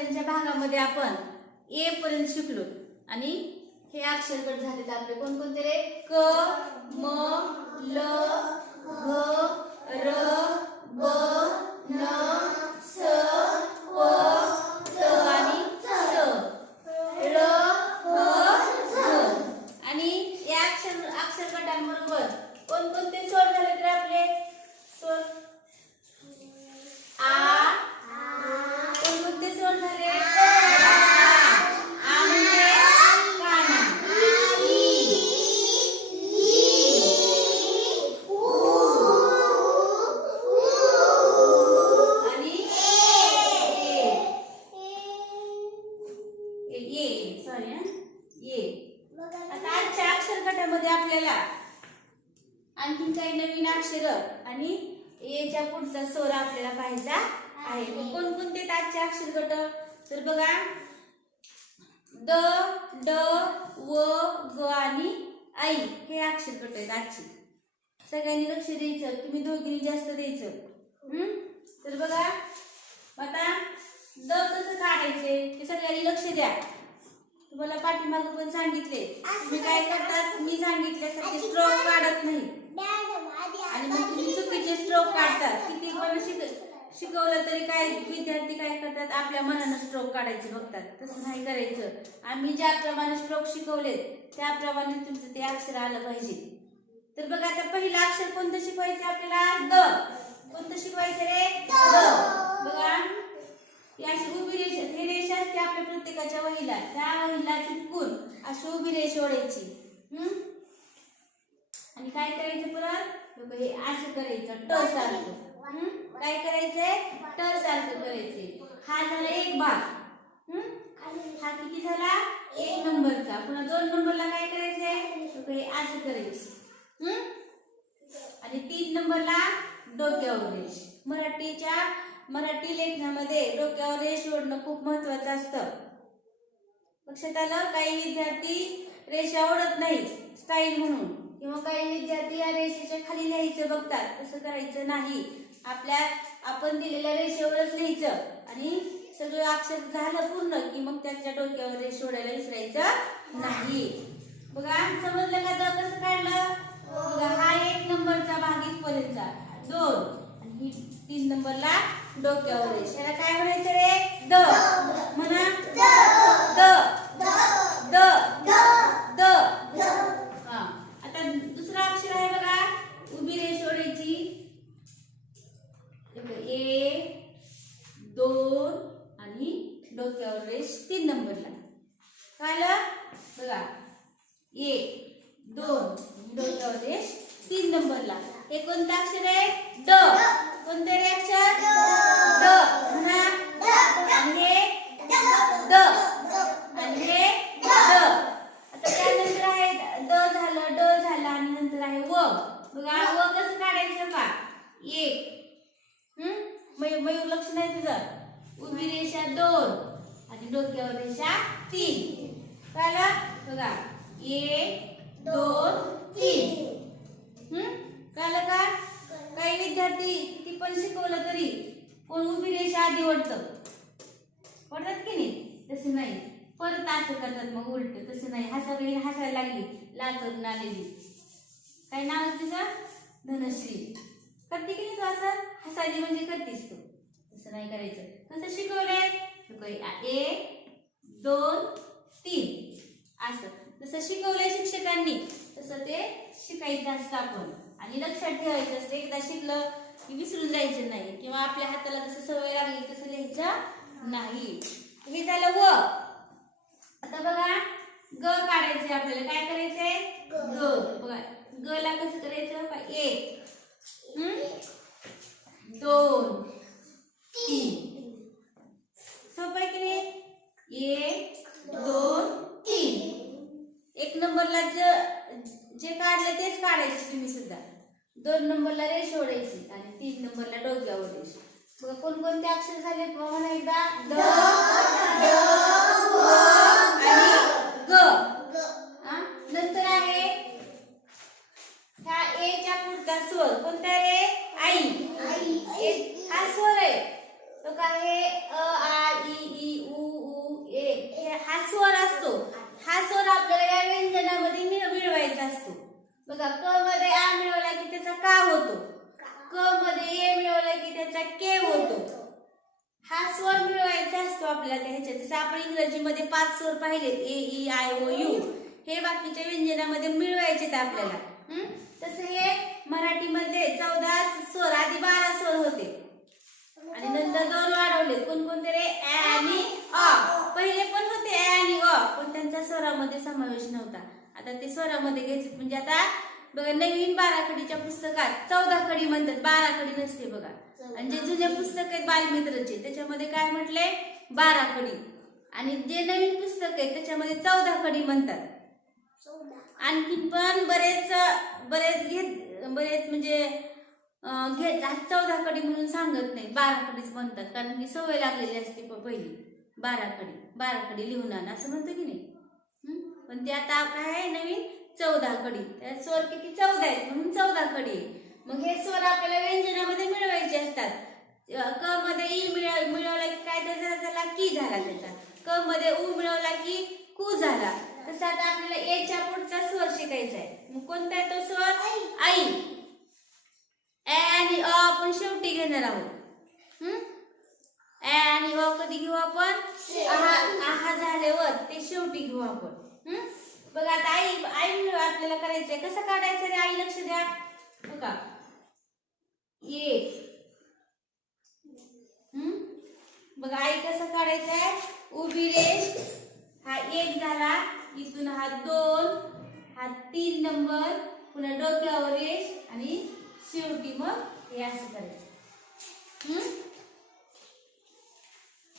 आतापर्यंतच्या भागामध्ये आपण ए पर्यंत शिकलो. आणि हे अक्षर गट झाले आपले. कोणकोणते रे? क म ल घ र ब न स प त आणि स. र ह आणि या अक्षर अक्षर गटांबरोबर कोणकोणते स्वर झाले तर आपले? स्वर द ड व ग आणि आई हे अक्षर गट आहेत आजचे. सगळ्यांनी लक्ष द्यायचं तुम्ही दोघींनी जास्त द्यायचं. हम्म? तर बघा आता द कसं काढायचे ते सगळ्यांनी लक्ष द्या. तुम्हाला पाठीमागं पण सांगितले. तुम्ही काय करतात? मी सांगितल्यासारखे स्ट्रोक काढत नाही. आणि मग तुम्ही चुकीचे स्ट्रोक काढतात. किती पण शिक शिकवलं तरी काय विद्यार्थी काय करतात? आपल्या मनानं स्ट्रोक काढायचे बघतात. तसं नाही करायचं. आम्ही ज्याप्रमाणे स्ट्रोक शिकवलेत त्याप्रमाणे तुमचं ते अक्षर आलं पाहिजे. तर बघा आता पहिलं अक्षर कोणतं शिकवायचं आपल्याला? द. कोणतं शिकवायचं रे? द. बघा. ही अशी उभी रेषा हे रेषा असते आपल्या प्रत्येकाच्या वहीला. त्या वहीला चिटकून अशी उभी रेषा ओढायची. हम्म? आणि काय करायचं परत? हे असं करायचं. ट सारखं काय करायचंय? ट सारखं करायचंय. हा झाला एक भाग. हा? किती झाला? एक नंबरचा. पुन्हा दोन नंबरला काय करायचंय? असं करायचं. आणि तीन नंबरला डोक्यावर रेष. मराठीच्या मराठी लेखनामध्ये डोक्यावर रेष ओढणं खूप महत्वाचं असतं. लक्षात आलं? काही विद्यार्थी रेषा ओढत नाही स्टाईल म्हणून. किंवा काही विद्यार्थी या रेषेच्या खाली लिहायचं बघतात. तसं करायचं नाही. आपल्या आपण दिलेल्या रेषेवरच लिहायचं. आणि सगळं अक्षर झालं पूर्ण की मग त्याच्या डोक्यावर रेष ओढायला विसरायचं नाही. बघा समजलं का द कसं काढलं? बघा हा एक नंबरचा भाग इथपर्यंतचा. दोन. आणि ही तीन नंबरला डोक्यावर रेष. याला काय म्हणायचं रे? द. म्हणा. द. द. द. हा आता दुसरा अक्षर आहे बघा उभी रेष ओढायची एक दोन आणि डोक्यावर रेष तीन नंबरला कळलं? बघा. एक दोन डोक्यावर रेष तीन नंबरला हे कोणतं अक्षर आहे? ड. कोणतं रे अक्षर ड. म्हणा. आणि हे? द आणि हे? द आता त्यानंतर आहे? ड झालं ड झालं आणि नंतर आहे व. बघा व कसं काढायचं का एक हम्म मयूर मयूर लक्ष नाही तुझं? उभी रेषा दोन. आणि डोक्यावर रेषा तीन. कळलं बघा. एक दोन तीन. हम्म कळलं का? काही विद्यार्थी ती पण शिकवलं तरी कोण उभी रेषा आधी ओढतं. पडतात की नाही? तसं नाही. परत असं करतात मग उलट. तसं नाही. हसावी हसायला लागली. लातूरून आलेली. काय नाव तिचं? धनश्री. करते की नाही तू असं? हसायली म्हणजे करतेस तू. तसं नाही करायचं. कसं शिकवलंय. शिकवलंय. एक दोन तीन. असं. जसं शिकवलंय शिक्षकांनी तसं ते शिकायचं असतं आपण. आणि लक्षात ठेवायचं असतं. एकदा शिकलं की विसरून जायचं नाही. किंवा आपल्या हाताला जसं सवय लागली तसं लिहायचं नाही. हे झालं व आता बघा. ग काढायचंय आपल्याला. काय करायचंय? ग. बघा. ग ला कसं करायचं? एक? दोन तीन. सोपं आहे की नाही? एक दोन तीन. एक नंबरला ज जे काढलं तेच काढायचे तुम्ही सुद्धा. दोन नंबरला रेष ओढायची आणि तीन नंबरला डोक्या ओढायची बघा कोणकोणते अक्षर झाले म्हणा एकदा. द आणि ग. हा? नंतर आहे ह्या एच्या पुढचा स्वर. कोणता रे आई. ए हा स्वर आहे. तो का हे अ आ ई ई उ उ ए. हा स्वर असतो. हा स्वर आपल्याला या व्यंजनामध्ये मिळवायचा असतो. बघा क मध्ये आ मिळवला की त्याचा का होतो? क मध्ये ए मिळवला की त्याचा के होतो. हा स्वर मिळवायचा असतो आपल्याला ह्याच्यात. जसं आपण इंग्रजीमध्ये पाच स्वर पाहिले A E I O U. हे बाकीच्या व्यंजनामध्ये मिळवायचे आपल्याला. तसं हे मराठीमध्ये चौदा स्वर आधी बारा स्वर होते. आणि नंतर दोन वाढवले. कोणकोणते रे? ऍ आणि अ. पहिले पण होते ऍ आणि अ पण त्यांचा स्वरामध्ये समावेश नव्हता. आता ते स्वरामध्ये घेतले म्हणजे आता बघा नवीन बाराखडीच्या पुस्तकात चौदा खडी म्हणतात बाराखडी नसते बघा. आणि जे जुने पुस्तक आहेत बालमित्रचे त्याच्यामध्ये काय म्हटले? बाराखडी आणि जे नवीन पुस्तक आहे त्याच्यामध्ये चौदा खडी म्हणतात. आणखीन पण बरेच बरेच घेत बरेच म्हणजे घेतात चौदा कडी म्हणून सांगत नाही बारा कडीच म्हणतात. कारण की सवय लागलेली असते प- पहिली. बारा कडी बारा कडी लिहून आण असं म्हणतो की नाही? पण ते आता काय आहे नवीन? चौदा कडी. त्यात स्वर किती चौदा आहेत म्हणून चौदा कडी आहे. मग हे स्वर आपल्याला व्यंजनामध्ये मिळवायचे असतात. क मध्ये ई मिळव मिळवला की काय? त्याचा झाला की झाला त्याचा. क मध्ये उ मिळवला की कू झाला. तसं आता आपल्याला एच्या पुढचा स्वर शिकायचा आहे. मग कोणता आहे तो स्वर? आई. ए आणि अ आपण शेवटी घेणार आहोत. हं? ए आणि अ कधी घेऊ आपण? आहा आहा झाल्यावर ते शेवटी घेऊ आपण. हं? बघा आता आई आई आपल्याला करायचंय. कसं काढायचं रे? आई लक्ष द्या. बघा. एक. हं? बघा आई कसं काढायचंय? उभी रेष. हा एक झाला. इथून हा दोन हा तीन नंबर पुन्हा डोक्यावर रेष आणि शेवटी मग हे असं करायचं.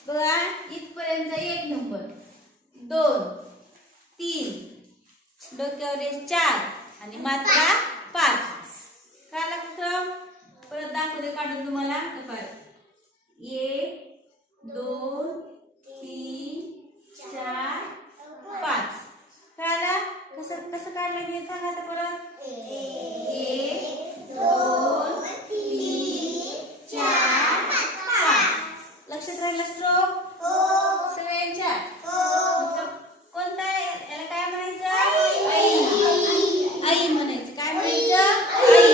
बघा इथपर्यंत एक नंबर. दोन तीन. डोक्यावर चार आणि मात्रा पाच. काय लागतं? परत दाखवते काढून तुम्हाला. एक दोन तीन चार पाच. कळालं? कसं कसं काढलं हे सांगा आता परत. एक दोन तीन चार पाच. लक्षात राहिलं स्ट्रोक सगळ्यांच्या मग कोणता? याला काय म्हणायचं? आई. आई. म्हणायचं. काय म्हणायचं? आई.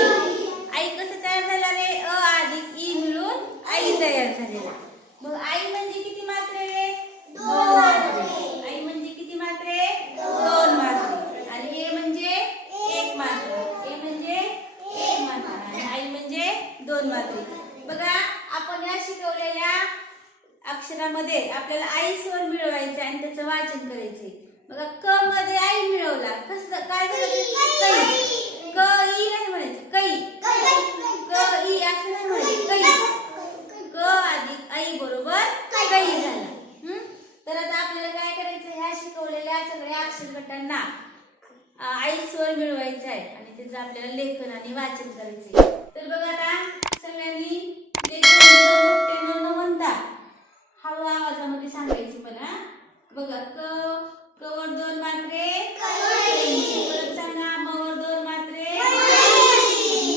आई. कसं तयार झाला रे? अ अधिक ई मिळून आई तयार झालेला मग आई म्हणजे किती मात्रे रे दोन मात्रे आई म्हणजे किती मात्रे दोन मात्रे आणि ए म्हणजे एक मात्रा ए म्हणजे एक मात्रा आणि आई म्हणजे दोन मात्रे बघा आपण या शिकवलेल्या अक्षरामध्ये आपल्याला आई स्वर मिळवायचे आणि त्याचं वाचन करायचे बघा क मध्ये आई मिळवला कसं काय झालं ते? कै क ई नाही म्हणायचं कै क ई असं नाही म्हणायचं कै क अधिक आई बरोबर कै झाला हं? तर आता आपल्याला काय करायचं ह्या शिकवलेल्या सगळ्या गटांना आई स्वर आहे आणि त्याचं आपल्याला लेखन आणि वाचन करायचं आहे तर बघा आता सगळ्यांनी लेखन मोठ्यानं न म्हणता हळू आवाजामध्ये सांगायचं पण हा बघा क कवर दोन मात्रे परत सांगा मवर दोन मात्रे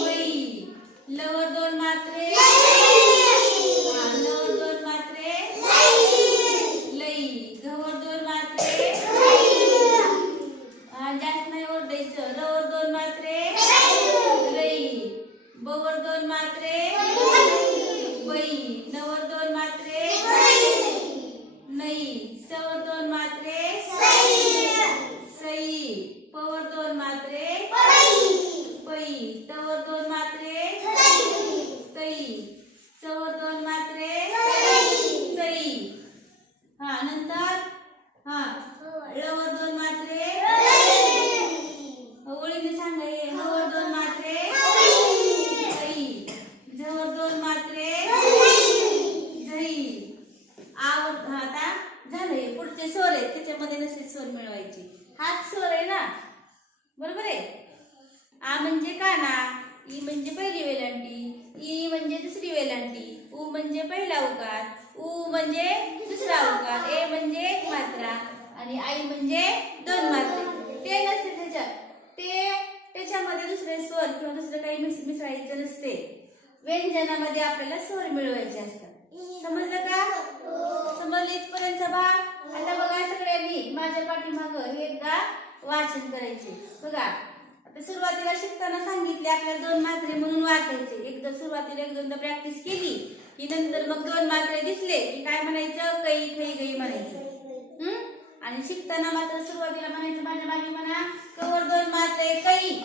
मै लवर दोन मात्रे हा, लवर दोन मात्रे लई घवर दोन मात्रे हा, जास्त नाही ओरडायचं लवर दोन मात्रे लई बवर दोन मात्रे बई नवर दोन मात्रे नाही सवर दोन मात्रे सई पवर दोन मात्रे पई तवर दोन मात्रे तई चवर दोन मात्रे चई हा नंतर हा लवर दोन मात्रे ओळीने सांगा हे हवर दोन मात्रे आई झवर दोन मात्रे झई आवर हा, आता झालं हे पुढचे स्वर आहेत त्याच्यामध्ये नसे स्वर मिळवायचे हाच स्वर आहे ना बरोबर आहे आ म्हणजे काना ई म्हणजे पहिली वेलांटी ई म्हणजे दुसरी वेलांटी उ म्हणजे पहिला उकार उ म्हणजे दुसरा उकार ए म्हणजे एक मात्रा आणि आई म्हणजे दोन मात्रे ते नसते त्याच्यात. ते त्याच्यामध्ये दुसरे स्वर किंवा दुसरं काही मिस मिसळायचं नसते. व्यंजनामध्ये आपल्याला स्वर मिळवायचे असतात. समजलं का? समजलं इथपर्यंतचा भाग आता बघा सगळ्यांनी माझ्या पाठीमागं हे एकदा वाचन करायचे. बघा आता सुरुवातीला शिकताना सांगितले आपल्याला दोन मात्रे म्हणून वाचायचे. एकदा सुरुवातीला एक दोनदा प्रॅक्टिस केली की नंतर मग दोन मात्रे दिसले की काय म्हणायचं? कै खै गई म्हणायचं. आणि शिकताना मात्र सुरुवातीला म्हणायचं माझ्या मागे म्हणा कवर दोन मात्र काही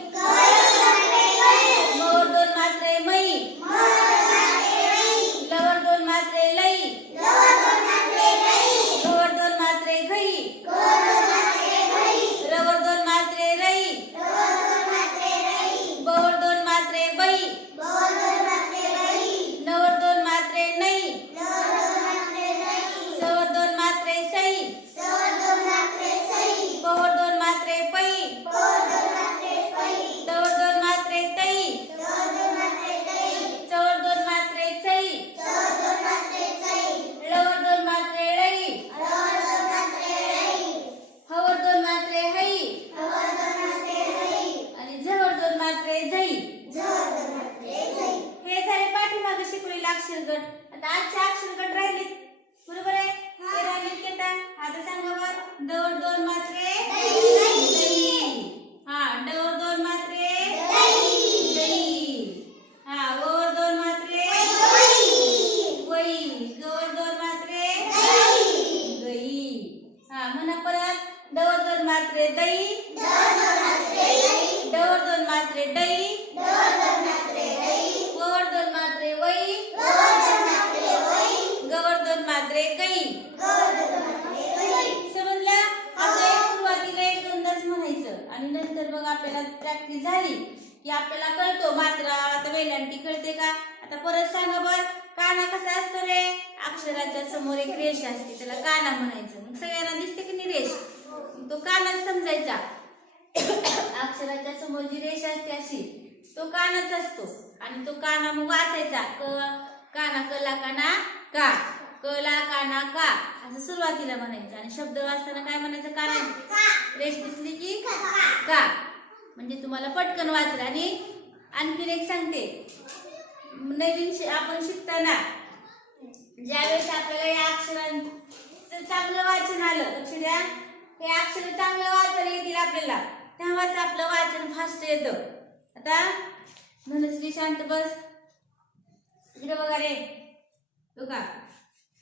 आणि नंतर मग आपल्याला प्रॅक्टिस झाली की आपल्याला कळतो मात्रा आता वेलांटी कळते का? आता परत सांगा बर काना कसा असतो रे? अक्षराच्या समोर एक रेष असते त्याला काना म्हणायचं. मग सगळ्यांना दिसते की नाही रेष? तो कानाच समजायचा. अक्षराच्या समोर जी रेष असते अशी तो कानाच असतो. आणि तो काना मग वाचायचा. क काना कला काना का? कला काना का? असं सुरुवातीला म्हणायचं. आणि शब्द वाचताना काय म्हणायचं? काना रेष दिसली की का? म्हणजे तुम्हाला पटकन वाचलं. आणि आणखीन एक सांगते. नवीन शि- आपण शिकताना ज्यावेळेस आपल्याला या अक्षरांचं चांगलं वाचन आलं लक्ष द्या. हे अक्षर चांगलं वाचन येतील आपल्याला. तेव्हाच आपलं वाचन फास्ट येतं. आता धनश्री शांत बस. इकडे बघा रे. बघा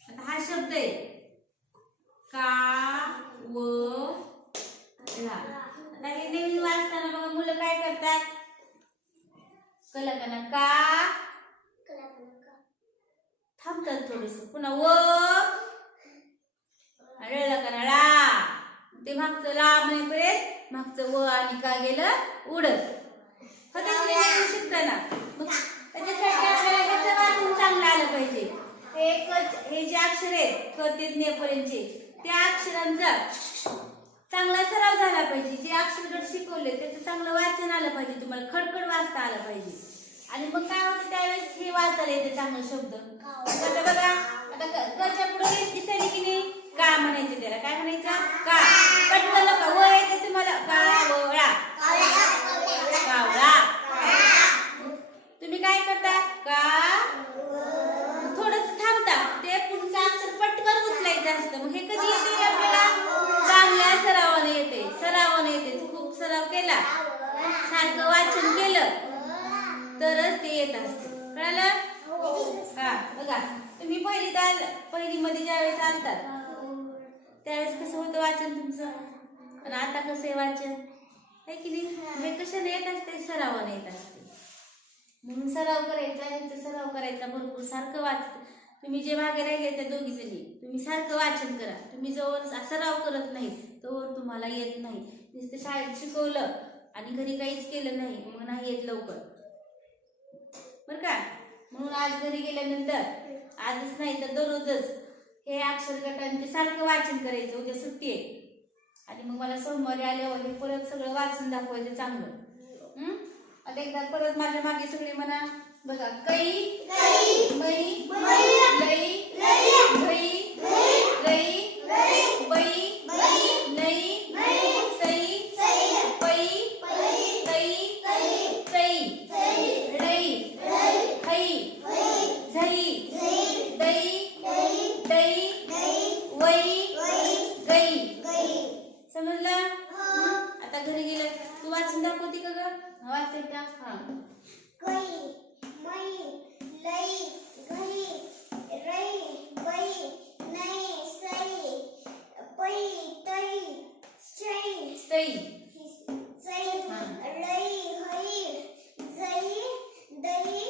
आता हा शब्द आहे. का व ला नाही हे नवीन वाचताना बघा मुलं काय करतात? कलाकाना का? थांबतात थोडस. पुन्हा व. रळला का ला ते मागचं ला म्हणेपर्यंत मागचं व आणि का गेलं? उडत होतं की शिकताना? मग त्याच्यासाठी आपल्याला ह्याचं वाचन चांगलं आलं पाहिजे. हे क- हे जे अक्षर आहेत क ते ज्ञपर्यंतचे त्या अक्षरांचा चांगला सराव झाला पाहिजे. जे अक्षरगट शिकवले त्याचं चांगलं वाचन आलं पाहिजे. तुम्हाला खडखड वाचता आलं पाहिजे. आणि मग काय होतं त्यावेळेस हे वाचायला येते चांगलं शब्द. आता बघा आता क- पुढे रेष की नाही? का म्हणायचं त्याला? काय म्हणायचं? का. पटकन का व येते तुम्हाला. कावळा कावळा. तुम्ही काय करता? का? थोडस थांबता. ते पुढचं अक्षर पटकन उचलायचं असतं. मग हे कधी येते आपल्याला सरावाने खूप सराव केला. सारखं वाचन केलं. तरच ते येत असते. कळालं? हा बघा. तुम्ही पहिली पहिली मध्ये ज्यावेळेस आणतात त्यावेळेस कसं होतं वाचन तुमचं? पण आता कसं आहे वाचन? आहे की नाही? हे कशाने येत असते? सरावाने येत असते. म्हणून सराव करायचा ह्यांचा सराव करायचा भरपूर सारखं वाच तुम्ही जे मागे राहिले त्या दोघी जणी तुम्ही सारखं वाचन करा. तुम्ही जवळ सराव करत नाही तोवर तुम्हाला येत नाही. नुसतं शाळेत शिकवलं आणि घरी काहीच केलं नाही मग नाही येत लवकर बरं का म्हणून आज घरी गेल्यानंतर आजच नाही तर दररोजच हे अक्षर गटांचे सारखं वाचन करायचं उद्या सुट्टी आहे आणि मग मला सोमवारी आल्यावर हे परत सगळं वाचून दाखवायचं चांगलं आता एकदा परत माझ्या मागे सगळे म्हणा बघा कै मै लई घई लई घई रई बई नई सई पई तई सई सई. रई हई जई दई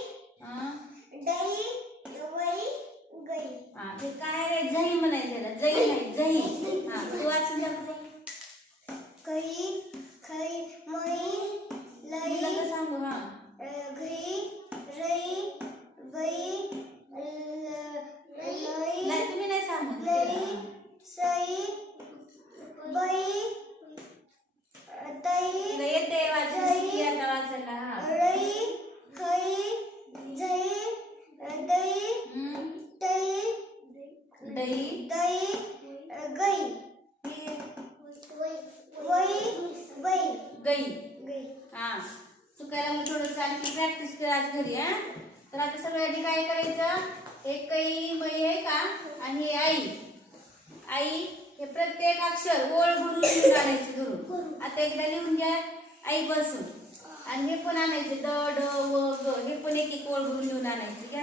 दई वई गई. हा काय रे? जई म्हणायचं जई नाही जई. हा तू वाचून दही. दई गई. बई गई. गई. हा. चुकायला मग थोडंसं आणखी प्रॅक्टिस कर आज घरी हा. तर आता सगळ्यांनी काय करायचं? एक काही मै आहे का? आणि हे आई. आई हे प्रत्येक अक्षर ओळ भरून लिहून आणायचं धरून आता एकदा लिहून घ्या. आई बसून. आणि हे पण आणायचे. द ड व ग. हे पण एक एक ओळ भरून लिहून आणायचे. घ्या